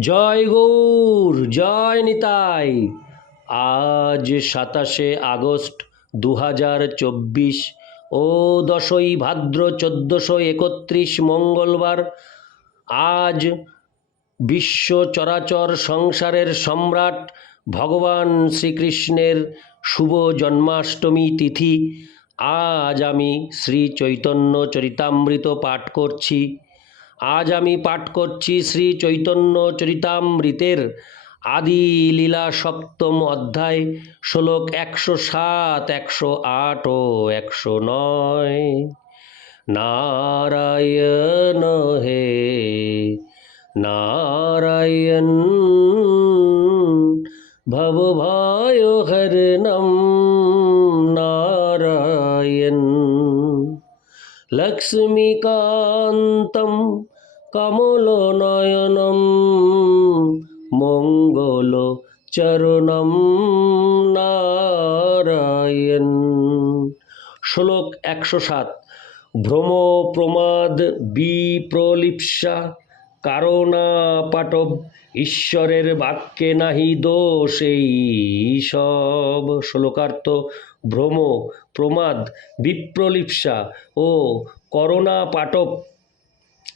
জয় গৌর, জয় নিতাই। আজ সাতাশে আগস্ট দু হাজার চব্বিশ ও দশই ভাদ্র চোদ্দোশো একত্রিশ মঙ্গলবার, আজ বিশ্ব চরাচর সংসারের সম্রাট ভগবান শ্রীকৃষ্ণের শুভ জন্মাষ্টমী তিথি। আজ আমি শ্রী চৈতন্য চরিতামৃত পাঠ করছি। আজ আমি পাঠ করছি শ্রী চৈতন্য চরিতামৃতের আদি লীলা সপ্তম অধ্যায়, শ্লোক একশো সাত, একশো আট ও একশো নয়। নারায়ণ হে, নারায়ণ ভবভয় হরণম নারায়ণ লক্ষ্মীকান্तं মঙ্গল চরণম নারায়ণ শ্লোক একশো সাত ভ্রম প্রমাদ বিপ্রলিপ্সা কারণাপাটব ঈশ্বরের বাক্যে নাহি দোষ এই সব। শ্লোকার্থ ভ্রম প্রমাদ, বিপ্রলিপ্সা ও করোনা পাটব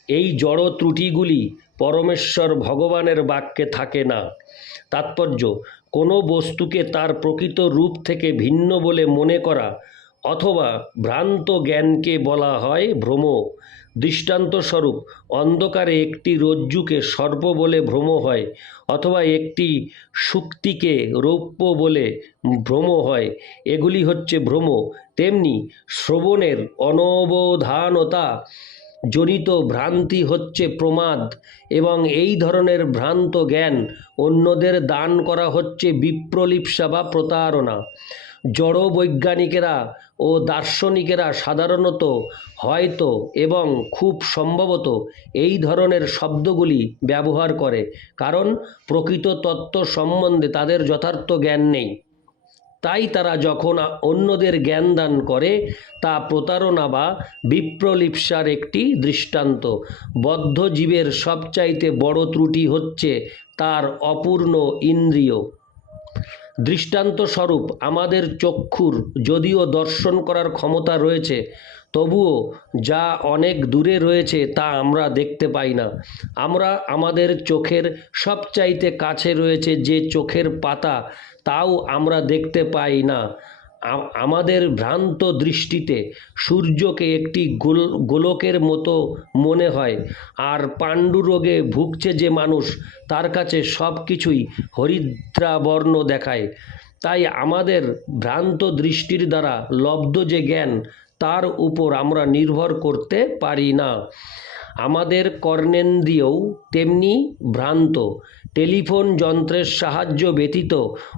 এই জড় ত্রুটিগুলি পরমেশ্বর ভগবানের বাক্যে থাকে না। তাৎপর্য, কোনো বস্তুকে তার প্রকৃত রূপ থেকে ভিন্ন বলে মনে করা অথবা ভ্রান্ত জ্ঞানকে বলা হয় ভ্রম দৃষ্টান্তস্বরূপ অন্ধকারে একটি রজ্জুকে সর্প বলে ভ্রম হয় অথবা একটি শুক্তিকে রৌপ্য বলে ভ্রম হয়। এগুলি হচ্ছে ভ্রম। তেমনি শ্রবণের অনবধানতা জনিত ভ্রান্তি হচ্ছে প্রমাদ এবং এই ধরনের ভ্রান্ত জ্ঞান অন্যদের দান করা হচ্ছে বিপ্রলিপ্সা বা প্রতারণা। জড় বৈজ্ঞানিকেরা ও দার্শনিকেরা সাধারণত হয়তো এবং খুব সম্ভবত এই ধরনের শব্দগুলি ব্যবহার করে, কারণ প্রকৃত তত্ত্ব সম্বন্ধে তাদের যথার্থ জ্ঞান নেই। তাই তারা যখন অন্যদের জ্ঞান দান করে, তা প্রতারণা বা বিপ্রলিপ্সার একটি দৃষ্টান্ত। বদ্ধ জীবের সবচাইতে বড় ত্রুটি হচ্ছে তার অপূর্ণ ইন্দ্রিয়। দৃষ্টান্তস্বরূপ আমাদের চক্ষুর যদিও দর্শন করার ক্ষমতা রয়েছে, তবুও যা অনেক দূরে রয়েছে তা আমরা দেখতে পাই না। আমরা আমাদের চোখের সবচাইতে কাছে রয়েছে যে চোখের পাতা, তাও আমরা দেখতে পাই না। আমাদের ভ্রান্ত দৃষ্টিতে সূর্যকে একটি গোল, গোলকের মতো মনে হয়। আর পাণ্ডুরোগে ভুগছে যে মানুষ, তার কাছে সব কিছুই হরিদ্রাবর্ণ দেখায়। তাই আমাদের ভ্রান্ত দৃষ্টির দ্বারা লব্ধ যে জ্ঞান, তার উপর আমরা নির্ভর করতে পারি না। আমাদের কর্ণেন্দ্রিয়ও তেমনি ভ্রান্ত। টেলিফোন যন্ত্রের সাহায্য ব্যতীত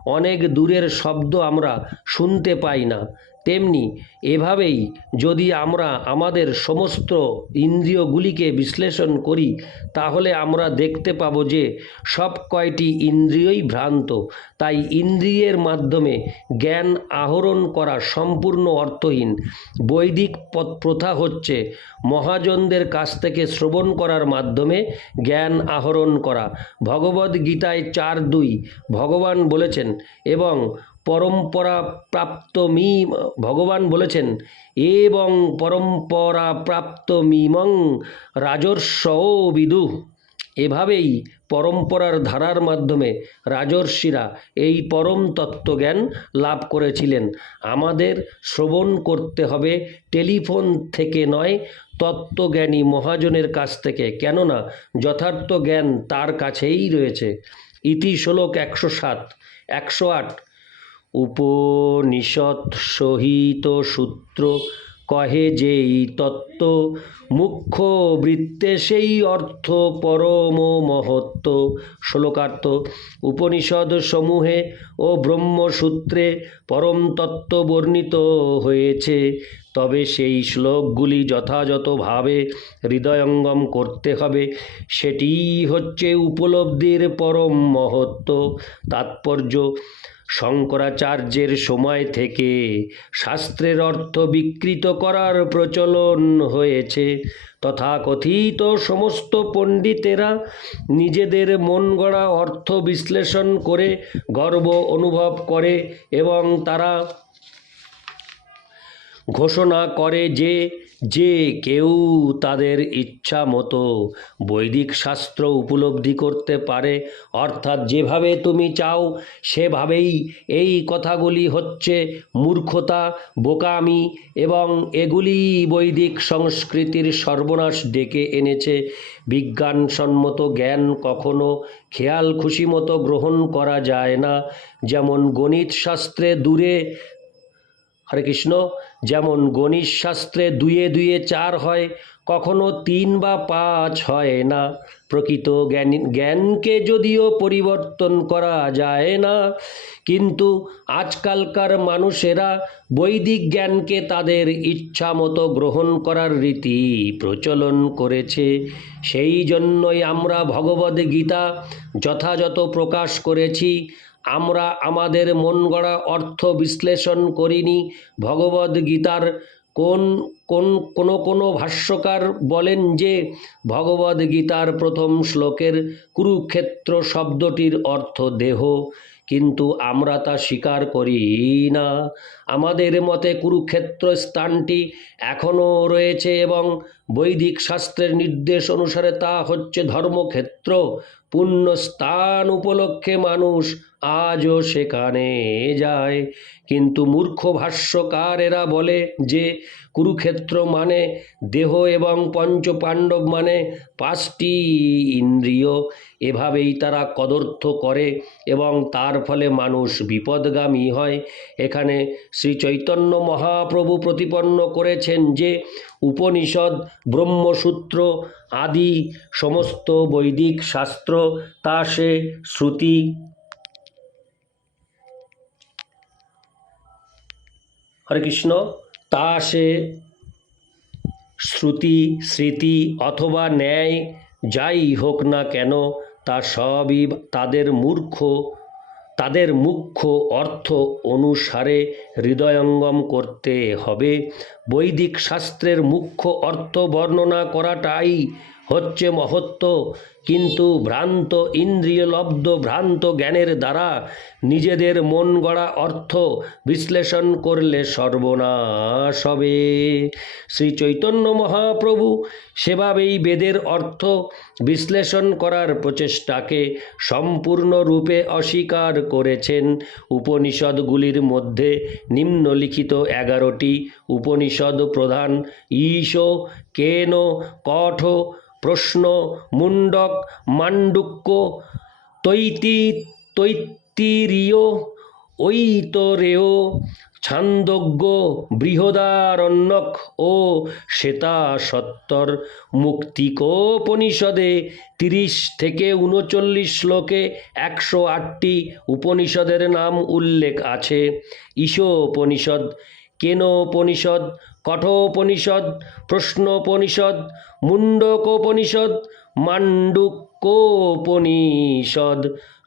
অনেক দূরের শব্দ আমরা শুনতে পাই না। তেমনি এভাবেই যদি আমরা আমাদের সমস্ত ইন্দ্রিয়গুলিকে বিশ্লেষণ করি, তাহলে আমরা দেখতে পাবো যে সব কয়টি ইন্দ্রিয়ই ভ্রান্ত। তাই ইন্দ্রিয়ের মাধ্যমে জ্ঞান আহরণ করা সম্পূর্ণ অর্থহীন। বৈদিক প্রথা হচ্ছে মহাজনদের কাছ থেকে শ্রবণ করার মাধ্যমে জ্ঞান আহরণ করা। ভগবদ গীতায় চার দুই ভগবান বলেছেন এবং পরম্পরা প্রাপ্ত মি ভগবান বলেছেন, এবং পরম্পরা প্রাপ্ত মিমং রাজর্ষ বিদু। এভাবেই পরম্পরার ধারার মাধ্যমে রাজর্ষিরা এই পরম তত্ত্বজ্ঞান লাভ করেছিলেন। আমাদের শ্রবণ করতে হবে টেলিফোন থেকে নয়, তত্ত্বজ্ঞানী মহাজনের কাছ থেকে, কেননা যথার্থ জ্ঞান তার কাছেই রয়েছে। ইতি শ্লোক একশো সাত, একশো আট উপনিষৎ সহিত সূত্র কহে যেই তত্ত্ব, মুখ্য বৃত্তে সেই অর্থ পরম মহত্ব। শ্লোকার্থ উপনিষদ সমূহে ও ব্রহ্মসূত্রে পরম তত্ত্ব বর্ণিত হয়েছে। তবে সেই শ্লোকগুলি যথাযথভাবে হৃদয়ঙ্গম করতে হবে। সেটিই হচ্ছে উপলব্ধির পরম মহত্ব। তাৎপর্য শঙ্করাচার্যের সময় থেকে শাস্ত্রের অর্থ বিকৃত করার প্রচলন হয়েছে। তথাকথিত সমস্ত পণ্ডিতেরা নিজেদের মন গড়া অর্থ বিশ্লেষণ করে গর্ব অনুভব করে এবং তারা ঘোষণা করে যে যে কেউ তাদের ইচ্ছা মতো বৈদিক শাস্ত্র উপলব্ধি করতে পারে, অর্থাৎ যেভাবে তুমি চাও সেভাবেই এই কথাগুলি হচ্ছে মূর্খতা, বোকামি এবং এগুলি বৈদিক সংস্কৃতির সর্বনাশ ডেকে এনেছে। বিজ্ঞানসম্মত জ্ঞান কখনো খেয়াল খুশি মতো গ্রহণ করা যায় না। যেমন গণিত শাস্ত্রে দূরে হরে কৃষ্ণ, যেমন গণিত শাস্ত্রে দুয়ে দুয়ে চার হয়, কখনো তিন বা পাঁচ হয় না। প্রকৃত জ্ঞান, জ্ঞানকে যদিও পরিবর্তন করা যায় না, কিন্তু আজকালকার মানুষেরা বৈদিক জ্ঞানকে তাদের ইচ্ছা মতো গ্রহণ করার রীতি প্রচলন করেছে। সেই জন্যই আমরা ভগবদ্গীতা যথাযথ প্রকাশ করেছি। আমরা আমাদের মন গড়া অর্থ বিশ্লেষণ করিনি। ভগবদ্গীতার কোন কোন, কোনো কোনো ভাষ্যকার বলেন যে ভগবদ্গীতার প্রথম শ্লোকের কুরুক্ষেত্র শব্দটির অর্থ দেহ। কিন্তু আমরা তা স্বীকার করি না। আমাদের মতে কুরুক্ষেত্র স্থানটি এখনও রয়েছে এবং বৈদিক শাস্ত্রের নির্দেশ অনুসারে তা হচ্ছে ধর্মক্ষেত্র। পুণ্য স্থান উপলক্ষে মানুষ আজও সেখানে যায়। কিন্তু মূর্খ ভাষ্যকারেরা বলে যে, কুরুক্ষেত্র মানে দেহ এবং পঞ্চ পাণ্ডব মানে পাঁচটি ইন্দ্রিয়। এভাবেই তারা কদর্থ করে এবং তার ফলে মানুষ বিপদগামী হয়। এখানে শ্রী চৈতন্য মহাপ্রভু প্রতিপন্ন করেছেন যে উপনিষদ, ব্রহ্মসূত্র আদি সমস্ত বৈদিক শাস্ত্র, তা সে শ্রুতি। হরে কৃষ্ণ, তা সে শ্রুতি, স্মৃতি অথবা ন্যায় যাই হোক না কেন, তা সবই তাদের মূর্খ তাদের মুখ্য অর্থ অনুসারে হৃদয়ঙ্গম করতে হবে। বৈদিক শাস্ত্রের মুখ্য অর্থ বর্ণনা করাটাই হচ্ছে মহত্ব। কিন্তু ভ্রান্ত ইন্দ্রিয়লব্ধ ভ্রান্ত জ্ঞানের দ্বারা নিজেদের মন গড়া অর্থ বিশ্লেষণ করলে সর্বনাশ হবে শ্রী চৈতন্য মহাপ্রভু সেভাবেই বেদের অর্থ বিশ্লেষণ করার প্রচেষ্টাকে সম্পূর্ণরূপে অস্বীকার করেছেন। উপনিষদগুলির মধ্যে নিম্নলিখিত এগারোটি উপনিষদ প্রধান, ঈশ, কেন, কঠ, প্রশ্ন মুণ্ডক মাণ্ডুক্য তৈতি তৈত্তিরীয় ঐতরেয় ছান্দোগ্য বৃহদারণ্যক ও শ্বেতাসত্তর মুক্তিকোপনিষদে তিরিশ থেকে উনচল্লিশ শ্লোকে একশো আটটি উপনিষদের নাম উল্লেখ আছে। ঈশোপনিষদ, কেনোপনিষদ, কঠোপনিষদ, প্রশ্নোপনিষদ, মুণ্ডকোপনিষদ মাণ্ডুক্যোপনিষদ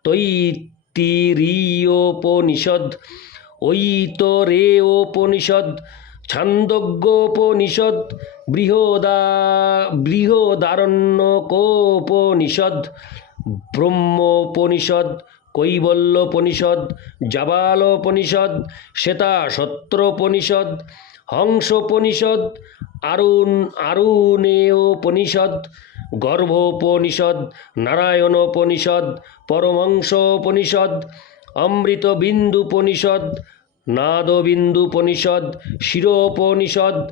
তৈত্তিরীয়োপনিষদ ঐতরেয়োপনিষদ ছান্দোগ্যোপনিষদ বৃহদা বৃহদারণ্যকোপনিষদ ব্রহ্মোপনিষদ কৈবল্যোপনিষদ জাবালোপনিষদ শ্বেতাসত্রোপনিষদ হংসোপনিষদ আরুণ আরুণেয়োপনিষদ গর্ভোপনিষদ নারায়ণোপনিষদ পরমংসোপনিষদ অমৃতবিন্দুপনিষদ নাদবিন্দুপনিষদ শিরোপনিষদ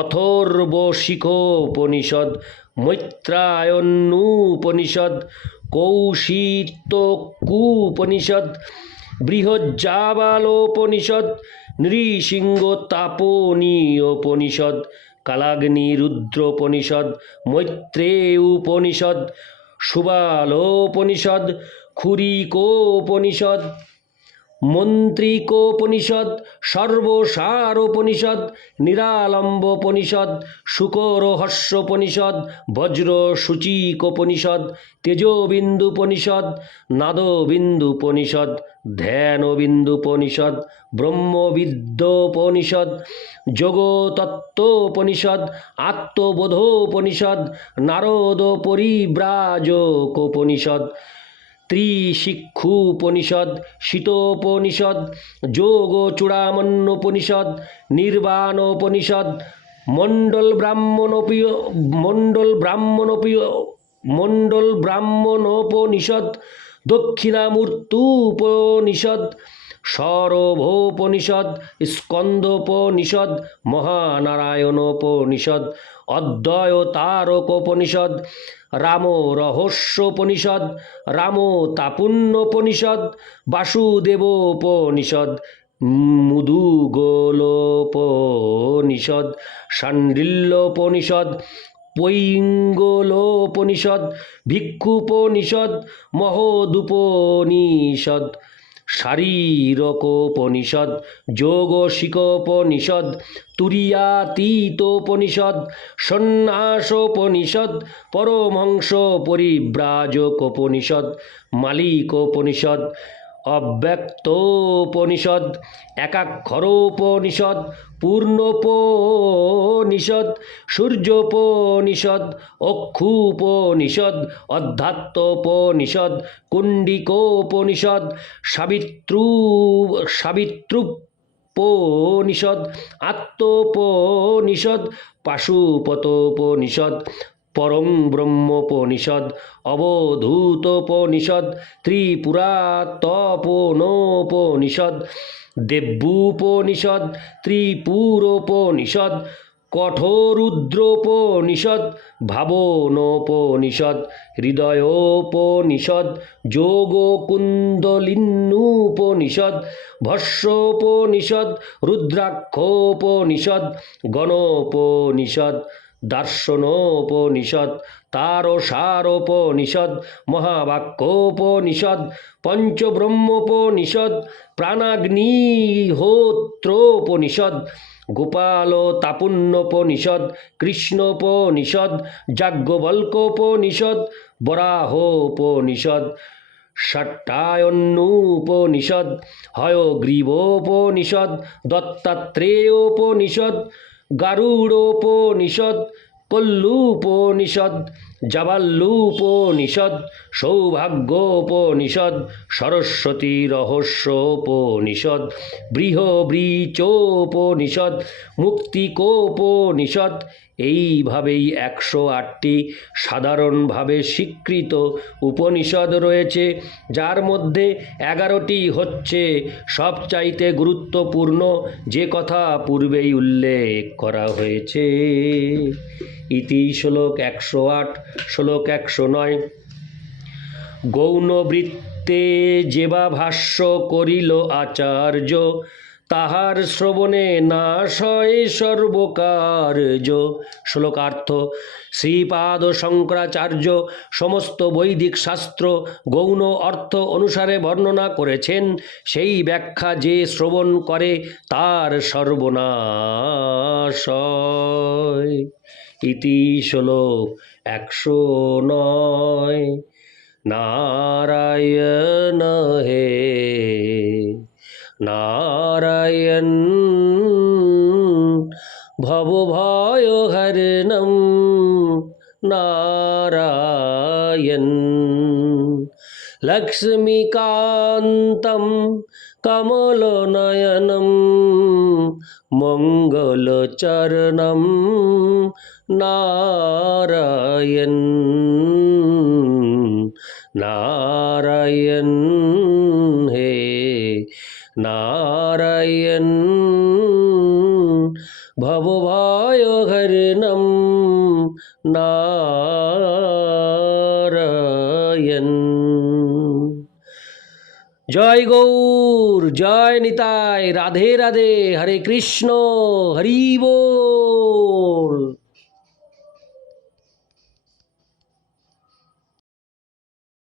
অথর্বশিখোপনিষদ মৈত্রায়ণূপনিষদ কৌশিতকুপনিষদ বৃহজ্জাবালোপনিষদ নৃসিংহ তাপনীয়োপনিষদ কালাগ্নি রুদ্রোপনিষদ মৈত্রে উপনিষদ সুবালোপনিষদ খুরিকোপনিষদ। মন্ত্রিকোপনিষদ সর্বসারোপনিষদ নিরালম্বোপনিষদ শুকরহস্যোপনিষদ বজ্র সূচিকোপনিষদ তেজবিন্দুপনিষদ নাদবিন্দুপনিষদ ধ্যানবিন্দুপনিষদ ব্রহ্মবিদ্যোপনিষদ যোগতত্ত্বোপনিষদ আত্মবোধোপনিষদ নারদ পরিব্রাজকোপনিষদ ত্রিশিক্ষুপনিষদ শীতোপনিষদ যোগ চূড়ামণ্যোপনিষদ নির্বাণোপনিষদ মণ্ডল ব্রাহ্মণোপীয় মণ্ডল ব্রাহ্মণোপীয় মণ্ডল ব্রাহ্মণোপনিষদ দক্ষিণামূর্তুপনিষদ সরভোপনিষদ স্কন্দোপনিষদ মহানারায়ণোপনিষদ অদ্বয়তারকোপনিষদ রাম রহস্যোপনিষদ রাম তাপুণ্যোপনিষদ বাসুদেবোপনিষদ মুদুগোলোপনিষদ শাণ্ডিল্যোপনিষদ পৈঙ্গলোপনিষদ ভিক্ষুপনিষদ মহোদুপনিষদ শারীরকোপনিষদ যোগশিকোপনিষদ তুরিয়াতীতোপনিষদ সন্ন্যাসোপনিষদ পরমহংস পরিব্রাজকোপনিষদ মালিকোপনিষদ অব্যক্তোপনিষদ একাক্ষরোপনিষদ পূর্ণোপনিষদ সূর্যোপনিষদ অক্ষুপনিষদ অধ্যাত্মোপনিষদ কুণ্ডিকোপনিষদ সাবিত্রু সাবিত্রুপনিষদ আত্মোপনিষদ পাশুপতোপনিষদ পরং ব্রহ্মোপনিষদ অবধূতোপনিষদ ত্রিপুরাতপনোপনিষদ দেব্যুপনিষদ ত্রিপুরোপনিষদ কঠোরুদ্রোপনিষদ ভাবনোপনিষদ হৃদয়োপনিষদ যোগকুন্দলিন্নুপনিষদ ভস্যোপনিষদ রুদ্রাক্ষোপনিষদ গণোপনিষদ দার্শনোপনিষদ তারসারোপনিষদ মহাবাক্যোপনিষদ পঞ্চব্রহ্মোপনিষদ প্রাণাগ্নিহোত্রোপনিষদ গোপাল তাপুণ্যোপনিষদ কৃষ্ণোপনিষদ যাজ্ঞবল্কোপনিষদ বরাহোপনিষদ ষট্টায়ন্নুপনিষদ হয়গ্রীবোপনিষদ দত্তাত্রেয়োপনিষদ গারুড়োপনিষদ কল্লুপনিষদ জাবাল্লুপনিষদ, সৌভাগ্যোপনিষদ সরস্বতী রহস্যোপনিষদ বৃহবৃচোপনিষদ, মুক্তিকোপনিষদ। এইভাবেই একশো আটটি সাধারণভাবে স্বীকৃত উপনিষদ রয়েছে, যার মধ্যে এগারোটি হচ্ছে সবচাইতে গুরুত্বপূর্ণ, যে কথা পূর্বেই উল্লেখ করা হয়েছে। ইতি শ্লোক একশো আট শ্লোক একশো নয়। গৌণবৃত্তে যেবা ভাষ্য করিল আচার্য তাহার শ্রবণে নাশ হয় সর্বকার্য শ্লোকার্থ, শ্রীপাদ শঙ্করাচার্য সমস্ত বৈদিক শাস্ত্র গৌণ অর্থ অনুসারে বর্ণনা করেছেন। সেই ব্যাখ্যা যে শ্রবণ করে তার সর্বনাশ ইতি শ্লোক একশো নয়। নারায়ণ হে নারায়ণ ভবভয়হরণম নারায়ণ লক্ষ্মীকান্तं কমলনয়नं মঙ্গলচরণं নারায়ণ নারায়ণ হে নারায়ণ ভবভয়হরণম নারায়ণ জয় গৌর জয় নিতাই রাধে রাধে হরে কৃষ্ণ হরি